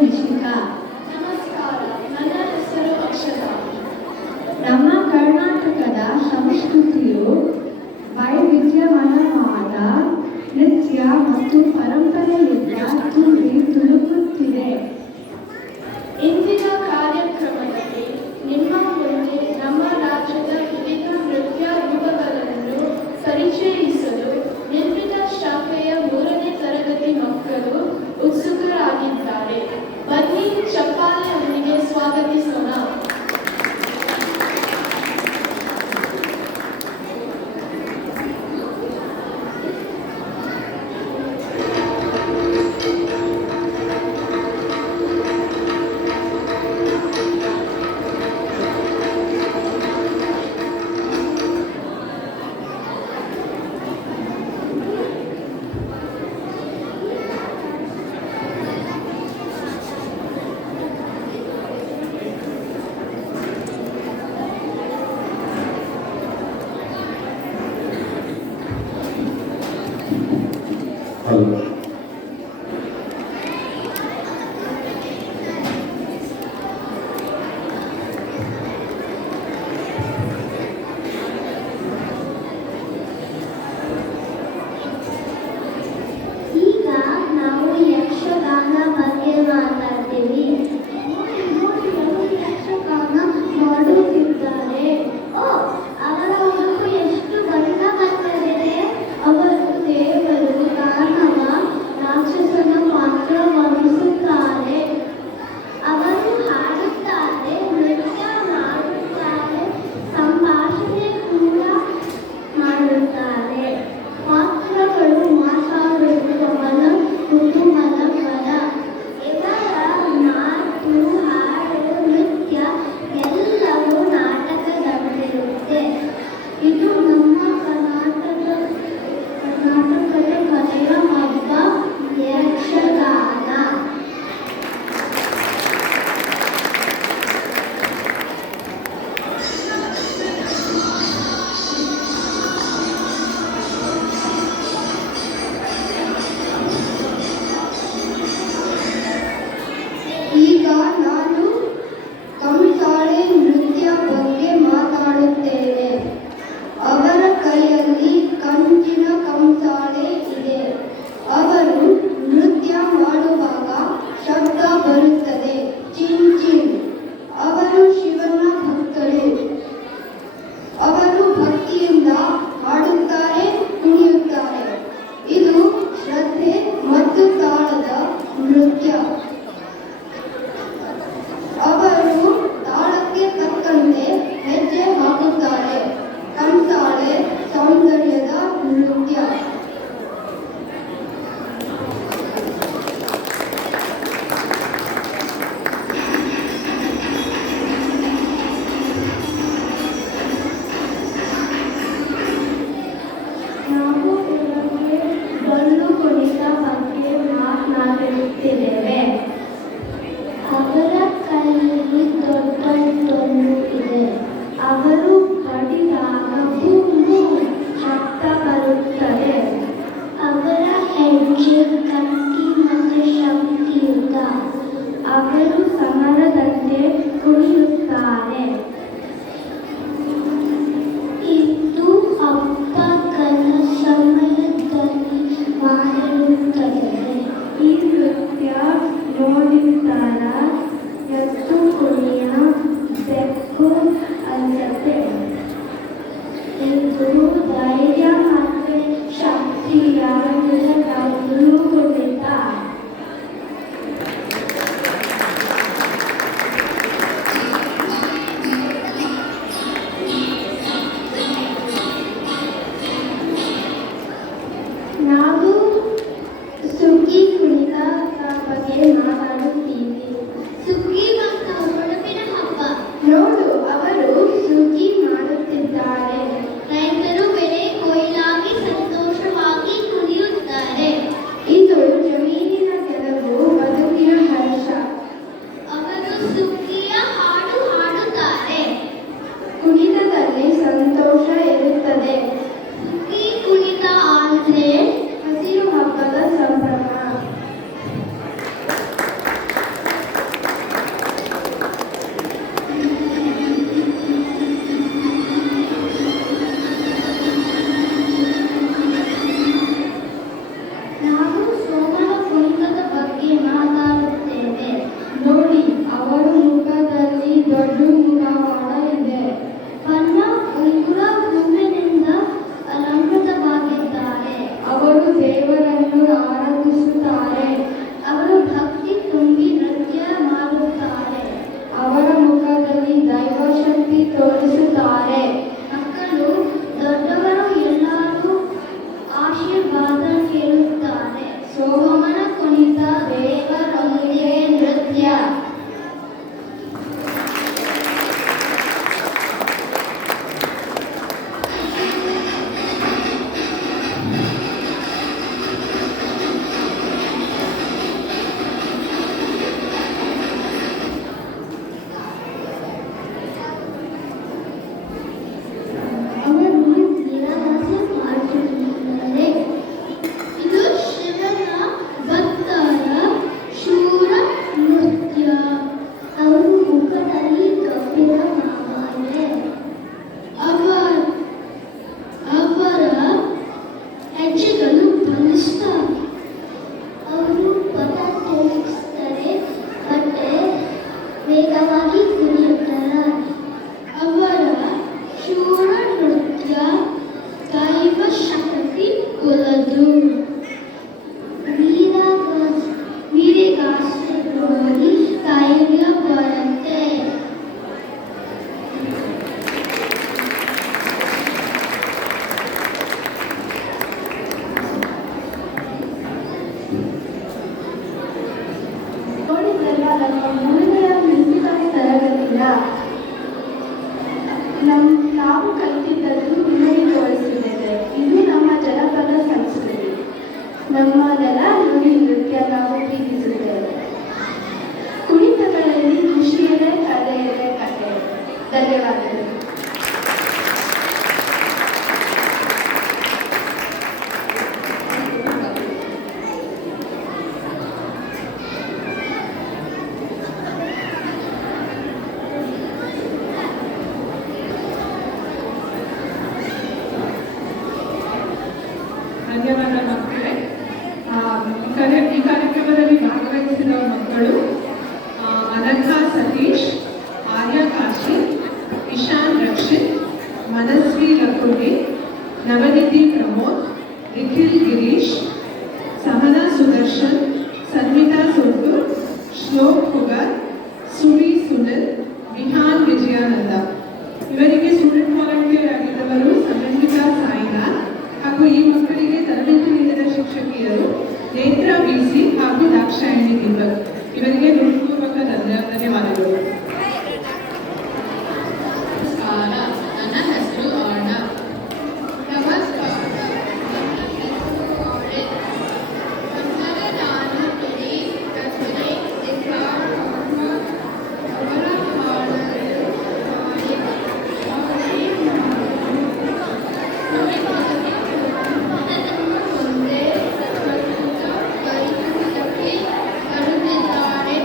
ನಿಶಿಕಾ. ನಮಸ್ಕಾರ, ನನ್ನ ಹೆಸರು ಅಕ್ಷತಾ. ನಮ್ಮ ಕರ್ನಾಟಕದ ಸಂಸ್ಕೃತಿಯು ವೈವಿಧ್ಯಮಯವಾದ ನೃತ್ಯ ಮತ್ತು ಪರಂಪರೆಯಿಂದ ತುಂಬಿ ತುಳುಕುತ್ತಿದೆ. ಇಂದಿನ ಕಾರ್ಯಕ್ರಮದಲ್ಲಿ ನಿಮ್ಮ ಮುಂದೆ ನಮ್ಮ ರಾಜ್ಯದ ವಿವಿಧ ನೃತ್ಯ ರೂಪಗಳನ್ನು ಪರಿಚಯಿಸಲು ನಿರ್ಮಿತ ಶಾಖೆಯ 3ನೇ ತರಗತಿ ಮಕ್ಕಳು ಉತ್ಸುಕರಾಗಿದ್ದಾರೆ. ಬನ್ನಿ ಚಪ್ಪಾಳೆಯೊಂದಿಗೆ ಸ್ವಾಗತಿಸೋಣ. ಸುಗ್ಗಿ ಕುಣಿತ ಬಗ್ಗೆ ಮಾತಾಡುತ್ತೀವಿ. ಸುಗ್ಗಿ ಮತ್ತು ನವನಿಧಿ ಪ್ರಮೋದ್, ನಿಖಿಲ್ ಗಿರೀಶ್, ಸಹನಾ ಸುದರ್ಶನ್, ಸನ್ಮಿತಾ ಸೊಟ್ಟು, ಶ್ಲೋಕ್ ಹುಗರ್, ಸುವಿ ಸುನಿಲ್, ವಿಹಾನ್ ವಿಜಯಾನಂದ. ಇವರಿಗೆ ಸ್ಟೂಡೆಂಟ್ ವಾಲಂಟಿಯರ್ ಆಗಿದ್ದವರು ಸಮನ್ವಿತಾ ಸಾಯಿನಾಥ್ ಹಾಗೂ ಈ ಮಕ್ಕಳಿಗೆ ತರಬೇತಿ ನೀಡಿದ ಶಿಕ್ಷಕಿಯರು ನೇತ್ರ ಬಿಸಿ ಹಾಗೂ ದಾಕ್ಷಾಯಣಿ ದೀಪಕ್. ಇವರಿಗೆ ಹೃತ್ಪೂರ್ವಕ ಧನ್ಯವಾದಗಳು. ನನ್ನ ಹೆಸರು ಅರ್ಣವ್. ನಮಸ್ಕಾರ. ನಾನು ಇಡೀ ರಚನೆ ಅವರ ಹಾಡಲು ಮುಂದೆ ಬರುತ್ತಿದ್ದಾರೆ.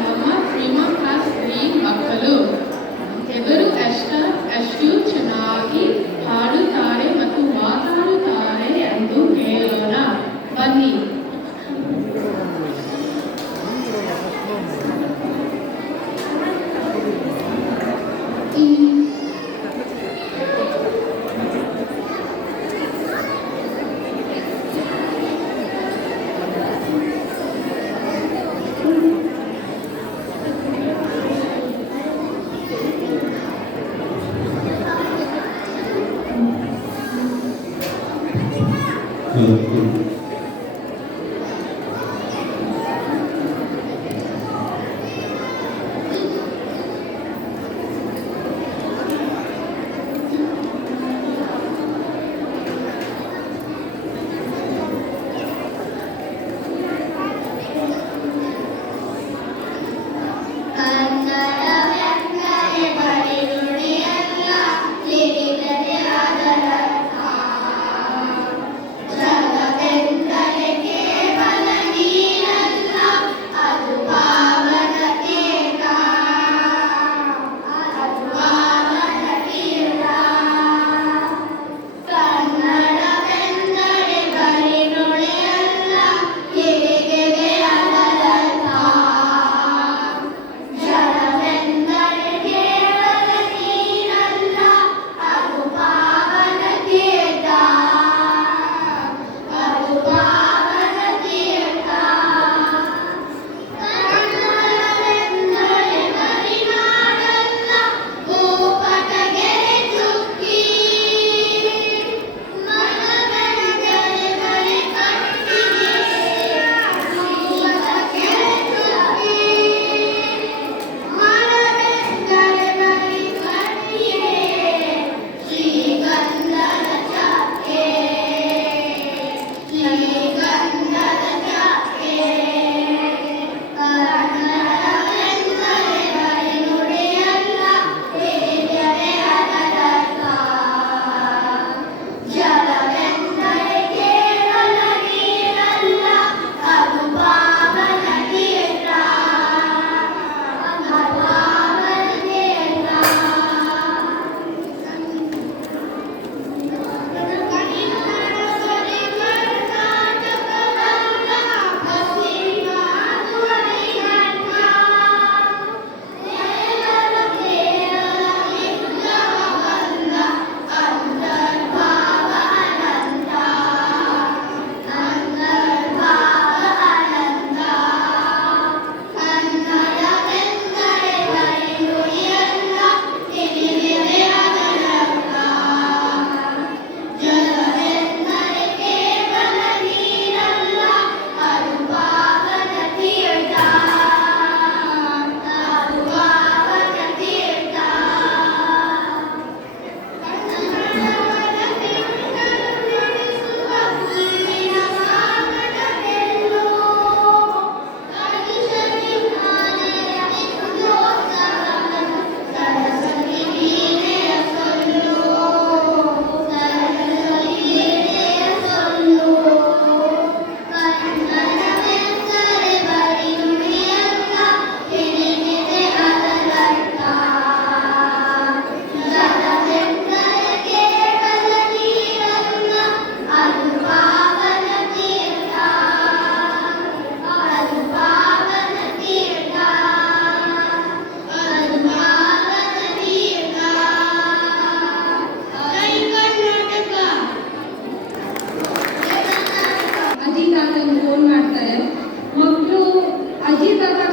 ನಮ್ಮ ಪ್ರೇಮ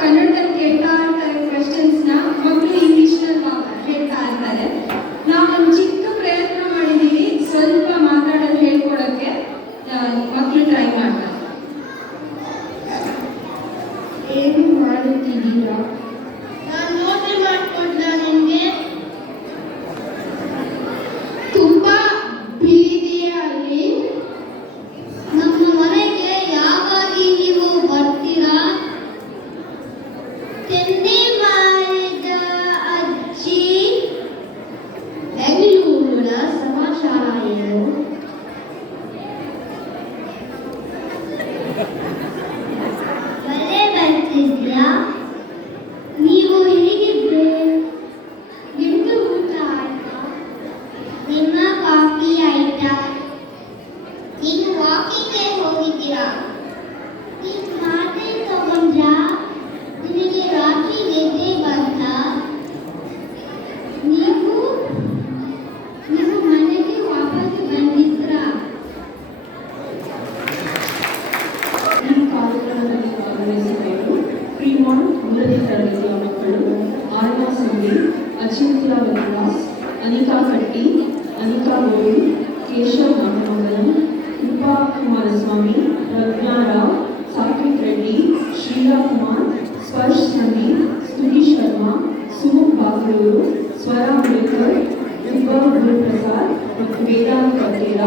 ಕನ್ನಡದಲ್ಲಿ ಕೇಳ್ತಾ ಇರ್ತಾರೆ ಕ್ವೆಶನ್ಸ್ನ, ಮಕ್ಕಳು ಇಂಗ್ಲೀಷ್ನಲ್ಲಿ ಹೇಳ್ತಾ ಇರ್ತಾರೆ. ನಾವೊಂದು ಚಿಕ್ಕ ಪ್ರಯತ್ನ ಮಾಡಿದ್ದೀವಿ ಸ್ವಲ್ಪ ಮಾತಾಡೋದು ಹೇಳ್ಕೊಡೋಕ್ಕೆ. ಮಕ್ಕಳು ಟ್ರೈ ಮಾಡ್ತಾರೆ. ಏನು ಮಾಡುತ್ತಿದ್ದೀರಾ? ನಾನು ನೋಟ್ರಿ ಮಾಡ್ಕೊಡ್ಲ ನಿಮಗೆ? ತುಂಬಾ ಬಿಳಿದೆಯಾ ಅಲ್ಲಿ? ನಮ್ಮ ಮನೆಗೆ ಯಾವಾಗಿ ನೀವು ಬರ್ತೀರಾ? ತಿಂಡಿ ಮಾಡಿದ ಅಜ್ಜಿ. ಬೆಂಗಳೂರಿನ ಸಮಾಚಾರ ಏನು? ಮಳೆ ಬರ್ತಿದ್ಯಾ? ನೀವು ಹೇಗಿದ್ರೆ? ನಿಮ್ದು ಊಟ ಆಯ್ತಾ? ನಿಮ್ಮ ಕಾಫಿ ಆಯ್ತಾ? ನೀವು ವಾಕಿಂಗ್ಗೆ ಹೋಗಿದ್ದೀರಾ? ನೀವು ಮಾತ್ರೆ ತಗೊಂಡ್ರಾ? ನಿಮಗೆ ರಾತ್ರಿ ನಿದ್ದೆ ಬಂತಾ? ನೀವು ಮನೆಗೆ ವಾಪಸ್ ಬಂದಿದ್ರಾ? ಈ ಕಾರ್ಯಕ್ರಮದಲ್ಲಿ ಭಾಗವಹಿಸಿದವರು ಫ್ರೀಮಾಂಟ್ ಮೂರನೇ ತರಗತಿಯ ಮಕ್ಕಳು ಆರ್ನಾ ಸಂಗಿ, ಅಚಿಂತ್ಯ ವೆಂಕಟಾಸ್, ಅನಿಕಾ ಕಟ್ಟಿ, ಅನಿಕಾ ಗೋಳಿ, ಕೇಶವ್ ನಾಗಮಂಗಲಂ, ಕೃಪಾ ಕುಮಾರಸ್ವಾಮಿ, ಪ್ರಜ್ಞಾ ರಾವ್, ಸಾತ್ವಿಕ್ ರೆಡ್ಡಿ, ಶ್ರೀರಾ ಕುಮಾರ್, ಸ್ಪರ್ಶ್ ಸಂದೀಪ್, ಸ್ತುತಿ ಶರ್ಮಾ, ಸುಮುಖ್ ಬಾಗ್ಲೂರು, ಸ್ವರಾ ಮುರೇಕರ್, ವಿಭವ್ ಗುರುಪ್ರಸಾದ್ ಮತ್ತು ವೇದಾಂತ್ ಕಟೇರ